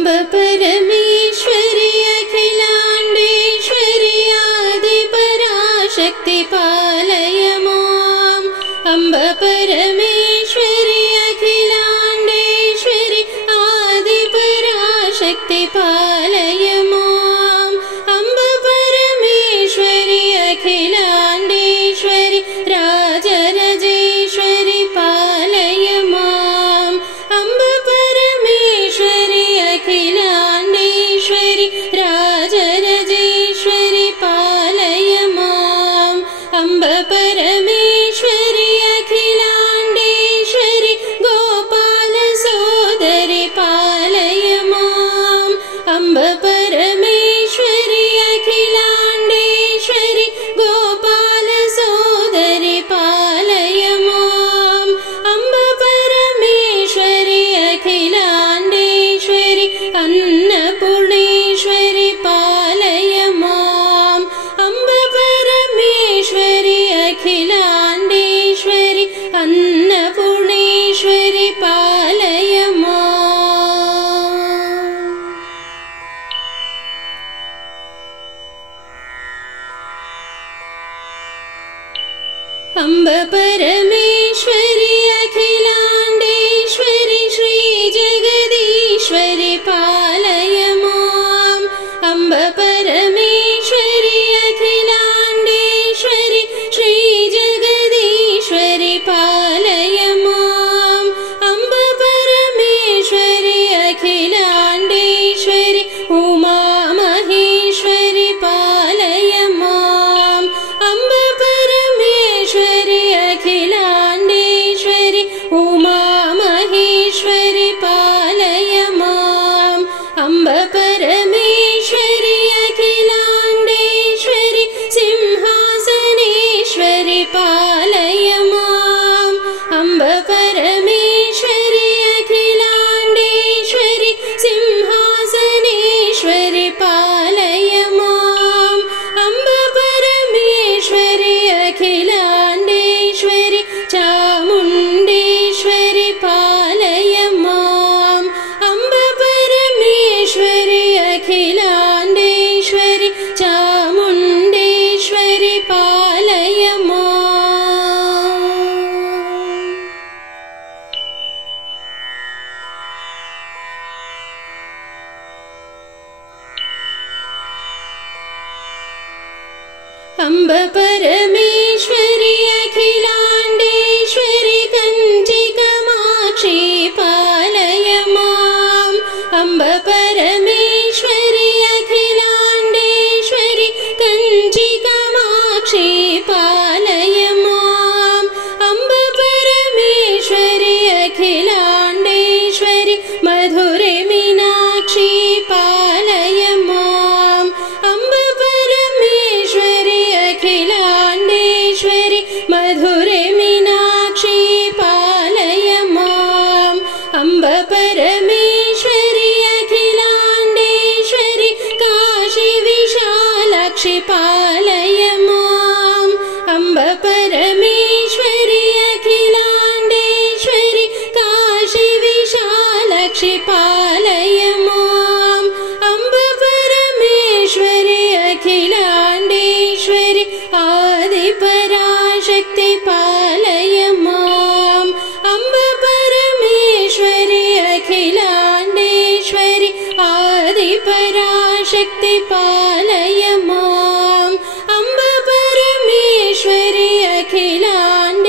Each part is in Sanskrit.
अम्ब परमेश्वरी अखिलाण्डेश्वरी आदिपराशक्ति पालय माम् अम्ब परमेश्वरी अखिलाण्डेश्वरी आदिपराशक्ति पालय माम् अम्ब परमेश्वरी अखिलाण्डेश्वरी राजराजेश्वरी पालय माम् अम्ब परमेश्वरी अखिलाण्डेश्वरी राजराजेश्वरी पालय माम् अम्ब परमेश्वरी अखिलाण्डेश्वरी गोपाल सोदरी पालय माम् अम्ब परमेश्वरी अखिलाण्डेश्वरी गोपाल सोदरी पालय माम् अम्ब परमेश्वरी अखिलाण्डेश्वरी अन्नपूर्णेश्वरी पालय माम् अम्ब परमेश्वरी अखिलाण्डेश्वरी अन्नपूर्णेश्वरी पालय माम् अम्ब परमेश्वरी अखिलाण्डेश्वरी श्री जगदीश्वरी पालय माम् अम्ब परमेश्वरी अखिलाण्डेश्वरी श्री जगदीश्वरी पालय माम् अम्ब परमेश्वरी अखिलाण्डेश्वरी उमा महेश्वरी पालय माम् अम्ब परमेश्वरी अखिलाण्डेश्वरी उमा महेश्वरी पालय माम् अम्ब परमेश्वरी अखिलाण्डेश्वरी सिंहासनेश्वरी पालय माम् अम्ब परमेश्वरी अखिलाण्डेश्वरी सिंहासनेश्वरी पालय माम् अम्ब परमेश्वरी अखिलाण्डेश्वरी चामुण्डेश्वरी पालय माम् अम्ब परमेश्वरी अखिलाण्डेश्वरी चामुण्डेश्वरी पालय माम् अम्ब परमेश्वरी अखिलाण्डेश्वरी कञ्चिकमाक्षी पालय माम् अम्ब परमेश्वरी अखिलाण्डेश्वरी कञ्चिकमाक्षी पालय माम् अम्ब परमेश्वरी अखिलाण्डेश्वरी मधुरे मीनाक्षी पालय माम् अम्ब परमेश्वरी अखिलाण्डेश्वरी मधुरे मीनाक्षी पालय माम् अम्ब परमेश्वरी अखिलाण्डेश्वरी काशी विशालाक्षी पालय माम् अम्ब परमेश्वरी अखिलाण्डेश्वरी काशी विशालाक्षी पालय माम् अम्ब परमेश्वरी अखिलाण्डेश्वरी आदिपराशक्ति पालय माम् अम्ब परमेश्वरी अखिलाण्डेश्वरी आदिपराशक्ति पालय माम् अम्ब परमेश्वरी अखिलाण्डेश्वरी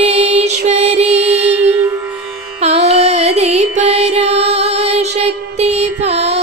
आदिपराशक्ति पालय